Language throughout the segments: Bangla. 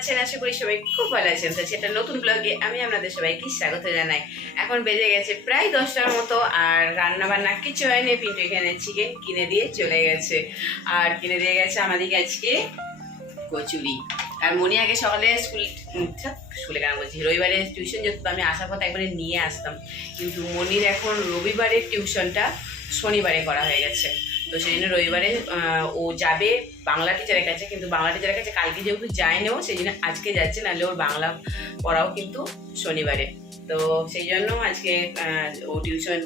আছেন আশা করি সবাই খুব ভালো আছেন। তো সেটা নতুন ব্লগে আমি আপনাদের সবাইকে স্বাগত জানাই। এখন বেজে গেছে প্রায় দশটার মতো, আর রান্না বান্না কিছু হয়নি, পিন্টু এখানে চিকেন কিনে দিয়ে চলে গেছে। আর কিনে দিয়ে গেছে আমাদেরকে আজকে কচুরি। আর মনি আগে সকালে স্কুল স্কুলে কেন বলছি? রবিবারে টিউশন যেত আমি আসার পথে একবারে নিয়ে আসতাম। কিন্তু মনির এখন রবিবারের টিউশনটা শনিবারে করা হয়ে গেছে। তো সেই জন্য রবিবারে ও যাবে বাংলা টিচারের কাছে, কিন্তু বাংলা টিচারের কাছে কালকে যেহেতু যায়নি ও সেই জন্য আজকে যাচ্ছে, নাহলে ওর বাংলা পড়াও কিন্তু শনিবারে। তো সেই জন্য আজকে ও টিউশন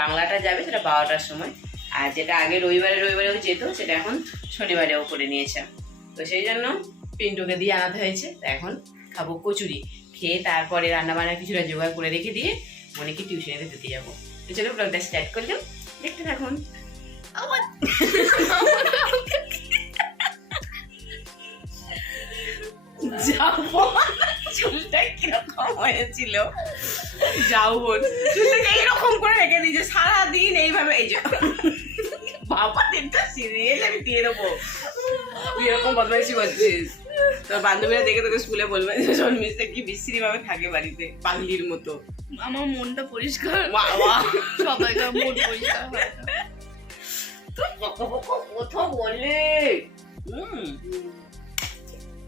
বাংলাটা যাবে সেটা বারোটার সময়। আর যেটা আগে রবিবারে রবিবারেও যেত, সেটা এখন শনিবারেও করে নিয়েছে। তো সেই জন্য পিন্টুকে দিয়ে আনাতে হয়েছে, তো এখন খাব কচুরি। খেয়ে তারপরে রান্না বান্না কিছুটা জোগাড় করে রেখে দিয়ে মনেকে টিউশনে দিতে যাব। তো চলো ব্লগটা স্টার্ট করলাম দেখতে থাকুন। আমার যাব চুলটা কীরকম হয়েছিল? যাও বোন চুলটাকে এইরকম করে রেখে দিয়েছে সারাদিন এইভাবে এই যে বাবা দিনটা সিরিয়াল আমি দিয়ে দেবো। এরকম বদমাইশি করছিস। তোর বান্ধবীরা দেখে তোকে স্কুলে বলবে যে জন্মিসটা কি বিশ্রী ভাবে থাকে বাড়িতে পাগলির মতো। আমার মনটা পরিষ্কার। বাবা। সবাইকার মন পরিষ্কার হয়। তুই বকো কথা বলে হুম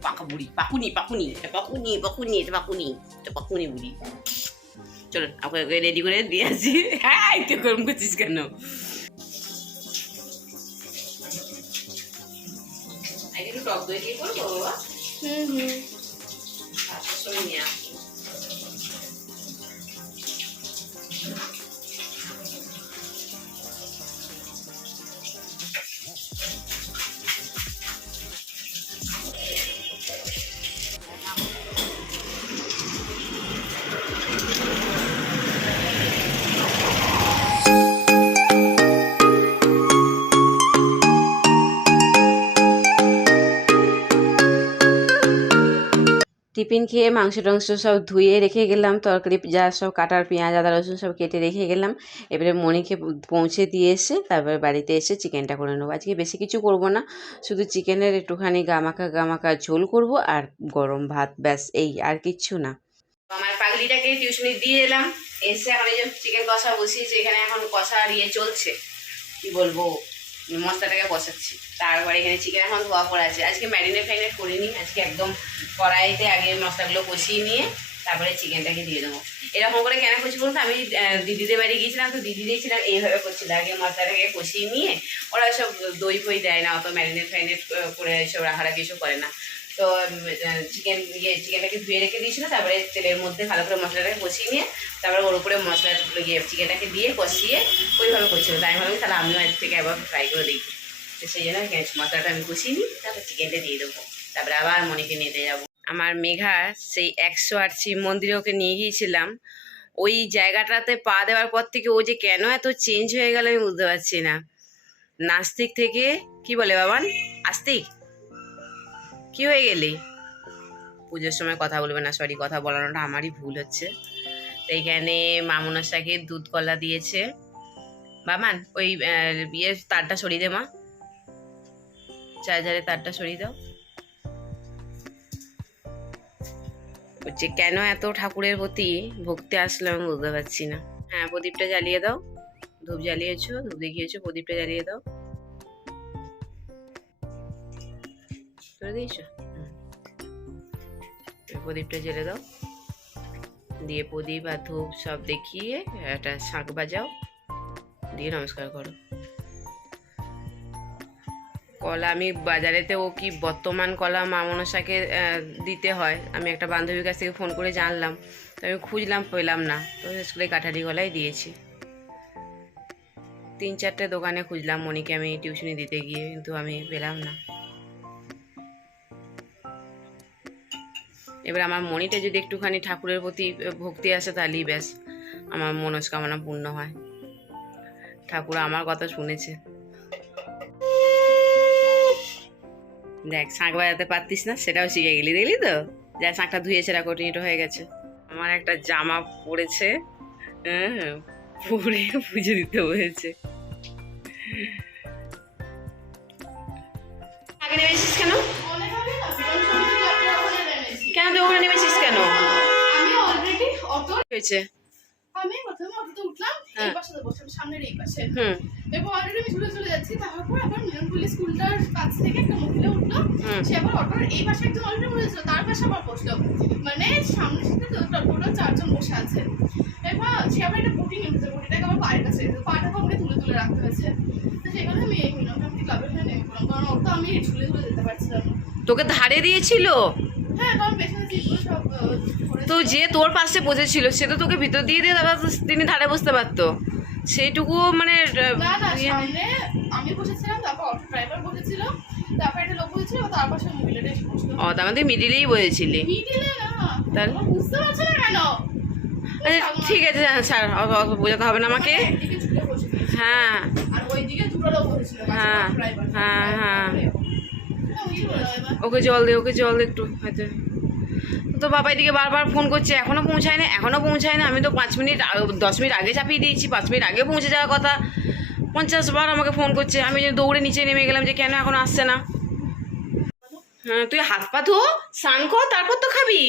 পাকা বুড়ি পাকুনি পাকুনি এটা পাকুনি পাকুনি এটা পাকুনি এটা পাকুনি বুড়ি চলো আপনাকে রেডি করে দিয়ে আসি হ্যাঁ একটু গরম করছিস কেন টক দই টিফিন খেয়ে মাংস টাংস সব ধুয়ে রেখে গেলাম, তরকারি যা সব কাটার পেঁয়াজ, আদা, রসুন সব কেটে রেখে গেলাম। এবারে মণিকে পৌঁছে দিয়ে এসে তারপরে বাড়িতে এসে চিকেনটা করে নেব। আজকে বেশি কিছু করব না, শুধু চিকেনের একটুখানি গামাকা গামাকা ঝোল করব আর গরম ভাত, ব্যাস, এই আর কিচ্ছু না। আমার পাগলিটাকে টিউশনি দিয়ে এলাম, এসে এখন এই যে চিকেন কষা বসিয়েছি, এখানে এখন কষা ইয়ে চলছে। কি বলব? মশলাটাকে বসাচ্ছি। তারপরে এখানে চিকেন এখন ধোয়া পড়ে আছে। আজকে ম্যারিনেট ফ্যারিনেট করিনি, আজকে একদম কড়াইতে আগে মশলাগুলো কষিয়ে নিয়ে তারপরে চিকেনটাকে দিয়ে দেবো। এরকম করে কেন করছি বলুন তো? আমি দিদিদের বাড়ি গিয়েছিলাম, তো দিদি দিয়েছিলাম এইভাবে করছিল। আগে মশলাটাকে কষিয়ে নিয়ে ওরা সব দই ফই দেয় না, অত ম্যারিনেট ফ্যারিনেট করে সব রাখারাখি কিছু করে না। তো চিকেন ইয়ে চিকেনটাকে ধুয়ে রেখে দিয়েছিলো, তারপরে তেলের মধ্যে ভালো করে মশলাটাকে কষিয়ে নিয়ে, তারপরে ওর উপরে মশলা ইয়ে চিকেনটাকে দিয়ে কষিয়ে ওইভাবে করছিল। তাই ভাবলাম তাহলে আমিও আজ থেকে একবার ফ্রাই করে দেখি। তো সেই জন্য মশলাটা আমি কষিয়ে নিই, তারপর চিকেনটা দিয়ে দেবো। তারপরে আবার মনিকে নিতে যাব। আমার মেঘা সেই একশো আট শিব মন্দিরে ওকে নিয়ে গিয়েছিলাম। ওই জায়গাটাতে পা দেওয়ার পর থেকে ও যে কেন এত চেঞ্জ হয়ে গেল আমি বুঝতে পারছি না। নাস্তিক থেকে, কি বলে বাবান? আস্তিক? কি হয়ে গেলি? পুজোর সময় কথা বলবে না সরি কথা বলানোটা আমারই ভুল হচ্ছে। তো এইখানে মামুনার শাকে দুধ কলা দিয়েছে। বামান, ওই ইয়ে তারটা সরিয়ে দে মা। চার্জারের তারটা সরিয়ে দাও। বলছে, কেন এত ঠাকুরের প্রতি ভক্তি আসলো আমি বুঝতে পারছি না। হ্যাঁ প্রদীপটা জ্বালিয়ে দাও। ধূপ জ্বালিয়েছো, ধূপ দেখিয়েছো, প্রদীপটা জ্বালিয়ে দাও। করে দিয়েছ? প্রদীপটা জ্বেলে দাও। দিয়ে প্রদীপ আর ধূপ সব দেখিয়ে একটা শাঁখ বাজাও। দিয়ে নমস্কার করো। কলা আমি বাজারেতে ও কি বর্তমান কলা মা মনসাকে দিতে হয়? আমি একটা বান্ধবীর কাছ থেকে ফোন করে জানলাম। তো আমি খুঁজলাম, পেলাম না। তো স্কুলে কাঠারি কলাই দিয়েছি। তিন চারটে দোকানে খুঁজলাম মনিকে আমি টিউশনি দিতে গিয়ে, কিন্তু আমি পেলাম না। এবার আমার মনিটা যদি একটুখানি ঠাকুরের প্রতি ভক্তি আসে তাহলেই ব্যাস, আমার মনস্কামনা পূর্ণ হয়। ঠাকুর আমার কথা শুনেছে। দেখ, শাঁখ বাজাতে পারতিস না, সেটাও শিখে গেলি, দেখলি তো? যা শাঁখটা ধুয়ে ধুয়েছে রাকটিনিটা হয়ে গেছে। আমার একটা জামা পড়েছে হ্যাঁ পরে পুজো দিতে হয়েছে কেন? ওখানে নেমেছিস কেন? আমি অলরেডি অটো হয়েছে? আমি প্রথমে অটোতে উঠলাম এই হ্যাঁ। পাশে বসলাম সামনের এই পাশে। এরপর অলরেডি আমি চলে চলে যাচ্ছি তারপর আবার মিলনপুলি স্কুলটার কাছ থেকে একটা মহিলা উঠল। সে আবার অটোর এই পাশে একজন অলরেডি বসেছিল তার পাশে আবার বসল। মানে সামনের সাথে টোটাল চারজন বসে আছে। এরপর সে আবার একটা বুটি বুটিটাকে আবার পায়ের কাছে। পাটাকে আমাকে তুলে তুলে রাখতে হয়েছে। তো সেখানে আমি এই ক্লাবের হয়ে নেমে পড়লাম। কারণ অটো আমি ঝুলে ঝুলে যেতে পারছিলাম তোকে ধারে দিয়েছিল? হ্যাঁ কারণ তো যে তোর পাশে বসেছিল সে তো তোকে ভিতর দিয়ে দিয়ে তারপর তিনি ধারে বসতে পারতো। সেইটুকু মানে ইয়ে আমি বসেছিলাম তারপর অটো ড্রাইভার বসেছিল তারপর একটা লোক বসেছিল তার পাশে মহিলাটা এসে বসল। ও তার মধ্যে মিডিলেই বসেছিলি মিডিলে না তাহলে? বুঝতে পারছ না কেন। আচ্ছা ঠিক আছে হ্যাঁ, স্যার বোঝাতে হবে না আমাকে। হ্যাঁ বসেছিল হ্যাঁ, হ্যাঁ, হ্যাঁ। হ্যাঁ ওকে জল দে ওকে জল দে একটু হয়তো। তো বাবা এদিকে বারবার ফোন করছে এখনও পৌঁছায় না এখনও পৌঁছায় না। আমি তো পাঁচ মিনিট দশ মিনিট আগে চাপিয়ে দিয়েছি পাঁচ মিনিট আগে পৌঁছে যাওয়ার কথা। পঞ্চাশ বার আমাকে ফোন করছে আমি দৌড়ে নিচে নেমে গেলাম যে কেন এখন আসছে না? হ্যাঁ তুই হাত পা ধো স্নান কর তারপর তো খাবি।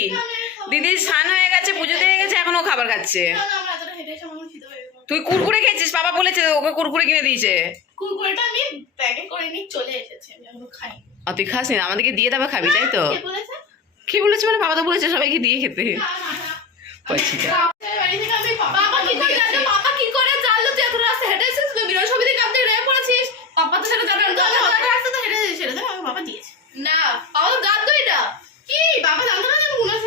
দিদির স্নান হয়ে গেছে পুজো দিয়ে গেছে এখনও খাবার খাচ্ছে। তুই কুরকুরে খেয়েছিস? বাবা বলেছে ওকে কুরকুরে কিনে দিয়েছে। কুরকুরেটা আমি ব্যাগে করে নিয়ে চলে এসেছি আমি খাই আর তুই খাস নি আমাদেরকে দিয়ে তবে খাবি তাই তো? বলেছে। কি বলেছে মানে বাবা তো বলেছে সবাইকে দিয়ে খেতে। না, আমি বাবা তো না। কি? বাবা জানতো না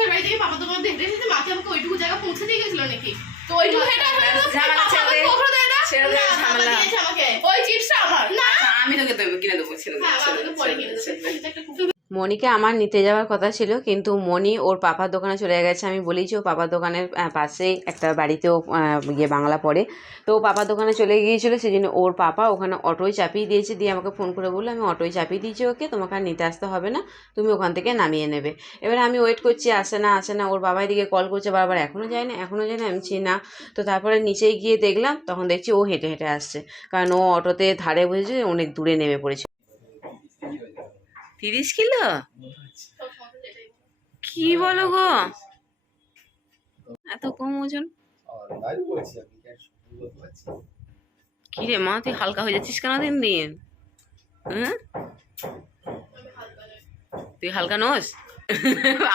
বাড়ি থেকে তোমার হেঁটে মাকে আমাকে ওইটুকু জায়গা পৌঁছে দিয়ে গেছিল নাকি? তো ওইটুকু হেঁটে। আমাকে ওই চিপসটা আমার। না। আচ্ছা, আমি তোকে দেবো কিনে দেবো ছেড়ে দেবো, মনিকে আমার নিতে যাওয়ার কথা ছিল, কিন্তু মনি ওর পাপার দোকানে চলে গেছে। আমি বলেইছি ও পাপার দোকানের পাশেই একটা বাড়িতেও গিয়ে বাংলা পড়ে। তো ও পাপার দোকানে চলে গিয়েছিল সেই জন্য ওর পাপা ওখানে অটোয় চাপিয়ে দিয়েছে। দিয়ে আমাকে ফোন করে বলল, আমি অটোয় চাপিয়ে দিয়েছি ওকে, তোমাকে আর নিতে আসতে হবে না, তুমি ওখান থেকে নামিয়ে নেবে। এবার আমি ওয়েট করছি, আসে না আসে না, ওর বাবা এদিকে কল করছে, বারবার এখনও যায় না এখনও যায় না, আমি বলছি, না। তো তারপরে নিচেই গিয়ে দেখলাম, তখন দেখছি ও হেঁটে হেঁটে আসছে। কারণ ও অটোতে ধারে বসেছে, অনেক দূরে নেমে পড়েছে। তিরিশ কিলো? কি বলো গো? এত কম ওজন? তাই কি আর সত্যি বলতে পারছি না? কি রে মা, তুই হালকা হয়ে যাচ্ছিস কেন দিন দিন? হ্যাঁ। তুই হালকা নোস?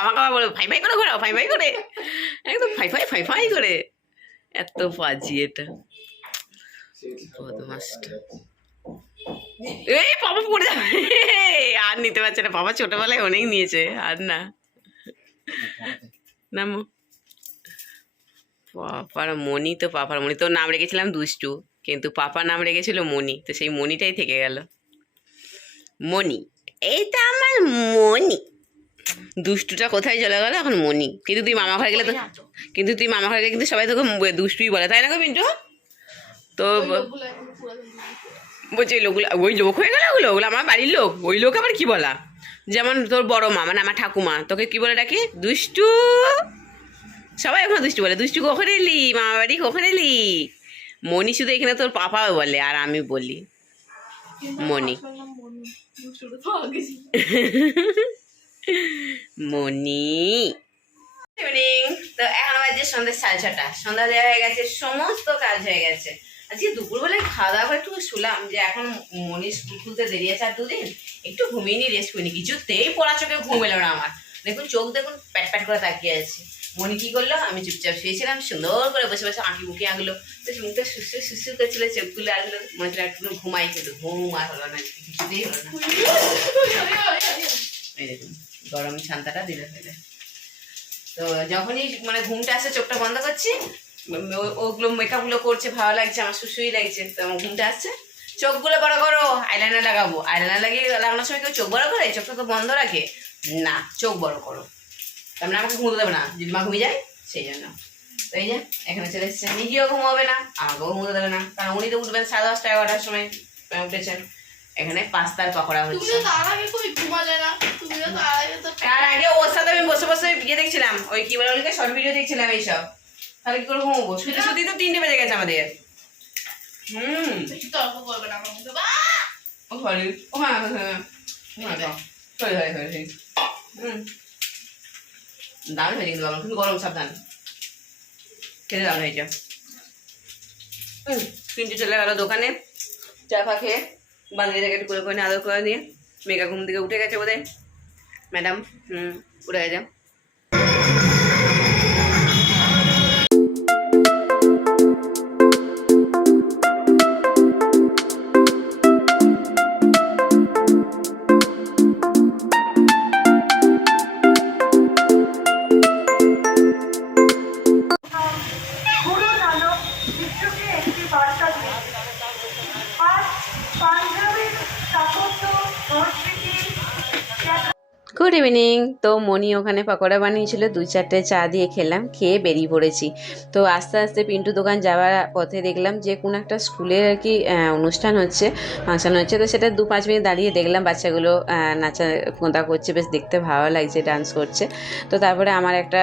আমাকে বলে, ফাই ফাই করে ঘোরাও, ফাই ফাই করে। একদম ফাই ফাই ফাই ফাই করে। এত পাজি এটা। বদমাসটা। এই পাপা পড়ে যাবে। আর নিতে পারছে না। বাবা ছোটবেলায় অনেক নিয়েছে আর না। নামো। পাপার মনি তো পাপার মনি তো নাম রেখেছিলাম দুষ্টু কিন্তু পাপা নাম রেখেছিল মনি তো সেই মনিটাই থেকে গেল। মনি এইটা আমার মনি দুষ্টুটা কোথায় চলে গেল? এখন মনি কিন্তু তুই মামা ঘরে গেলে তো কিন্তু তুই মামা ঘরে গেলে কিন্তু সবাই তোকে দুষ্টুই বলে তাই না গো মিন্টু? তো বলছি, লোকগুলো, ওই লোক হয়ে গেল ওগুলো ওগুলো আমার বাড়ির লোক, ওই লোক আবার কি বলা? যেমন তোর বড় মা মানে আমার ঠাকুমা, তোকে কি বলে ডাকে? দুষ্টু। সবাই এখন দুষ্টু বলে, দুষ্টু কখন এলি? মামা বাড়ি কখন এলি? মনি শুধু এখানে তোর পাপা বলে, আর আমি বলি মনি। মনি। তো এখন বাজে সন্ধ্যে সাড়ে ছটা। সন্ধ্যা দেওয়া হয়ে গেছে, সমস্ত কাজ হয়ে গেছে। আজকে দুপুরবেলায় খাওয়া দাওয়া একটু শুলাম যে এখন মনি স্কুল খুলতে দেরি আছে আর দুদিন একটু ঘুমিয়ে নি রেস্ট করিনি কিছুতেই পড়া চোখে ঘুম এলো না আমার। দেখুন, চোখ দেখুন, প্যাট প্যাট করে তাকিয়ে আছে। মনি কি করল? আমি চুপচাপ শুয়েছিলাম, সুন্দর করে বসে বসে আঁকি বুকি আঁকলো। বেশ মুখটা সুসু সুসু করছিল চোখগুলো আঁকলো। মনে হচ্ছিল একটু ঘুমাই কিন্তু, ঘুম আর হলো না, কিছুতেই হলো না। গরম ছান্তাটা দিলে ফেলে তো যখনই মানে ঘুমটা আসে, চোখটা বন্ধ করছি ওগুলো মেকআপগুলো করছে ভালো লাগছে আমার সুসুই লাগছে তো আমার ঘুমটা আসছে। চোখগুলো বড় করো আইলাইনার লাগাবো। আইলাইনার লাগিয়ে লাগানোর সময় কেউ চোখ বড় করে চোখটা তো বন্ধ রাখে? না চোখ বড় করো। তার মানে আমাকে ঘুমোতে দেবে না যদি মা ঘুমিয়ে যায় সেই জন্য। তো এই যে এখানে চলে এসেছে। নিজেও ঘুমাবে না আমাকেও ঘুমোতে দেবে না। কারণ উনি তো উঠবেন সাড়ে দশটা এগারোটার সময় উঠেছেন। এখানে পাস্তার পকোড়া হচ্ছে। তার আগে ওর সাথে আমি বসে বসে ইয়ে দেখছিলাম। ওই কি বলে শর্ট ভিডিও দেখছিলাম এইসব। তাহলে কি করে ঘুমবো শুতে শুতেই তো তিনটে বেজে গেছে আমাদের। হুম। তর্ক করবে না ও সরি। ও হ্যাঁ হ্যাঁ হ্যাঁ হ্যাঁ। সরি সরি সরি হুম। দারুণ কিন্তু গরম সাবধান। খেতে দারুণ হয়েছে। হুম, চলে গেল দোকানে। চা ফা খেয়ে বাঙালি একটু করে করে আদর করে নিয়ে মেঘা ঘুম থেকে উঠে গেছে বোধহয়। ম্যাডাম হুম উঠে গেছে। ইভিনিং তো মনি ওখানে পকোড়া বানিয়েছিল দু চারটে চা দিয়ে খেলাম, খেয়ে বেরিয়ে পড়েছি। তো আস্তে আস্তে পিন্টু দোকান যাওয়ার পথে দেখলাম যে কোনো একটা স্কুলের আর কি অনুষ্ঠান হচ্ছে ফাংশন হচ্ছে, তো সেটা দু পাঁচ মিনিট দাঁড়িয়ে দেখলাম, বাচ্চাগুলো নাচা কোঁদা করছে, বেশ দেখতে ভালো লাগছে ডান্স করছে। তো তারপরে আমার একটা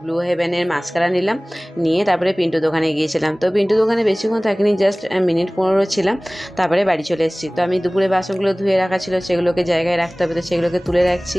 ব্লু হেভেনের মাস্কারা নিলাম, নিয়ে তারপরে পিন্টু দোকানে গিয়েছিলাম। তো পিন্টু দোকানে বেশিক্ষণ থাকিনি জাস্ট মিনিট পনেরো ছিলাম, তারপরে বাড়ি চলে এসেছি। তো আমি দুপুরে বাসনগুলো ধুয়ে রাখা ছিল, সেগুলোকে জায়গায় রাখতে হবে, তো সেগুলোকে তুলে রাখছি।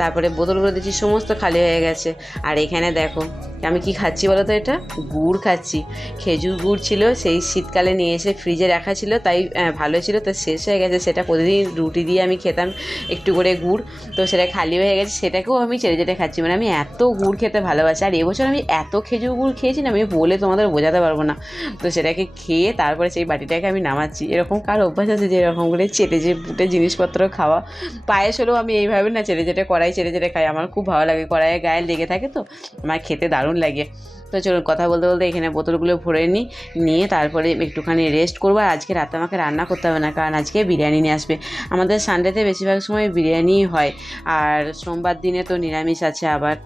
তারপরে বোতলগুলো দেখছি সমস্ত খালি হয়ে গেছে। আর এখানে দেখো, আমি কি খাচ্ছি বলো তো এটা? গুড় খাচ্ছি। খেজুর গুড় ছিল, সেই শীতকালে নিয়ে এসে ফ্রিজে রাখা ছিল, তাই ভালো ছিল, তো শেষ হয়ে গেছে। সেটা প্রতিদিন রুটি দিয়ে আমি খেতাম একটু করে গুড়, তো সেটা খালি হয়ে গেছে, সেটাকেও আমি চেটে চেটে খাচ্ছি। মানে আমি এত গুড় খেতে ভালোবাসি, আর এবছর আমি এত খেজুর গুড় খেয়েছি না, আমি বলে তোমাদের বোঝাতে পারব না। তো সেটাকে খেয়ে তারপরে সেই বাটিটাকে আমি নামাচ্ছি। এরকম কার অভ্যাস আছে যে এরকম করে চেটে বুটে জিনিসপত্র খাওয়া, পায়েস হলেও আমি এইভাবে না, চেটে চেটে কড়াই চেটে চেটে খাই। আমার খুব ভালো লাগে কড়াইয়ে গায়ে লেগে থাকে তো। আমার খেতে দারুণ লাগে। তো চলুন কথা বলতে বলতে এখানে বোতলগুলো ভরে নিই নিয়ে তারপরে একটুখানি রেস্ট করব। আর আজকে রাতে আমাকে রান্না করতে হবে না কারণ আজকে বিরিয়ানি নিয়ে আসবে। আমাদের সানডেতে বেশিরভাগ সময় বিরিয়ানিই হয়। আর সোমবার দিনে তো নিরামিষ আছে আবার।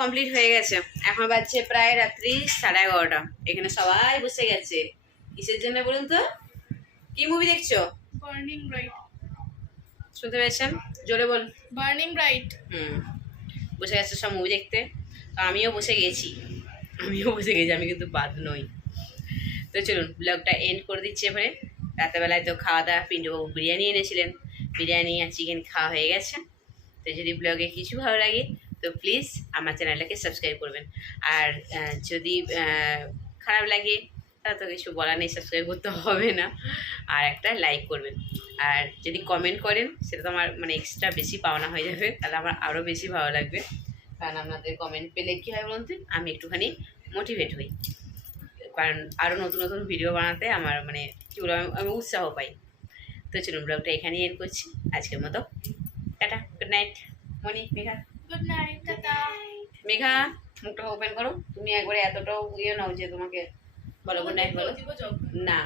কমপ্লিট হয়ে গেছে। এখন বাজছে প্রায় রাত্রি সাড়ে এগারোটা। এখানে সবাই বসে গেছে। কিসের জন্য বলুন তো? কি মুভি দেখছ? বার্নিং ব্রাইট শুনতে পেয়েছেন? জোরে বল। Burning bright. হুম। বসে গেছে সব মুভি দেখতে। তো আমিও বসে গেছি। আমিও বসে গেছি আমি কিন্তু বাদ নই। তো চলুন ব্লগটা এন্ড করে দিচ্ছি এবারে। রাতেবেলায় তো খাওয়া দাওয়া পিন্টুবাবু বিরিয়ানি এনেছিলেন। বিরিয়ানি আর চিকেন খাওয়া হয়ে গেছে। তো যদি ব্লগে কিছু ভালো লাগে তো প্লিজ আমার চ্যানেলটাকে সাবস্ক্রাইব করবেন। আর যদি খারাপ লাগে তো কিছু বলার নেই সাবস্ক্রাইব করতে হবে না। আর একটা লাইক করবেন। আর যদি কমেন্ট করেন সেটা তো আমার মানে এক্সট্রা বেশি পাওনা হয়ে যাবে। তাহলে আমার আরও বেশি ভালো লাগবে। কারণ আপনাদের কমেন্ট পেলে কী হয় বলুন তো? আমি একটুখানি মোটিভেট হই। কারণ আরও নতুন নতুন ভিডিও বানাতে আমার মানে কী বলব আমি- উৎসাহ পাই। তো চলুন ব্লগটা এখানেই এন্ড করছি। আজকের মতো tata good night Moni Megha. Good night tata. Megha মুখটা ওপেন করো। তুমি একবারে এতটাও ইয়ে নাও যে তোমাকে বলো গুড নাইট বলো না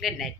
গুড নাইট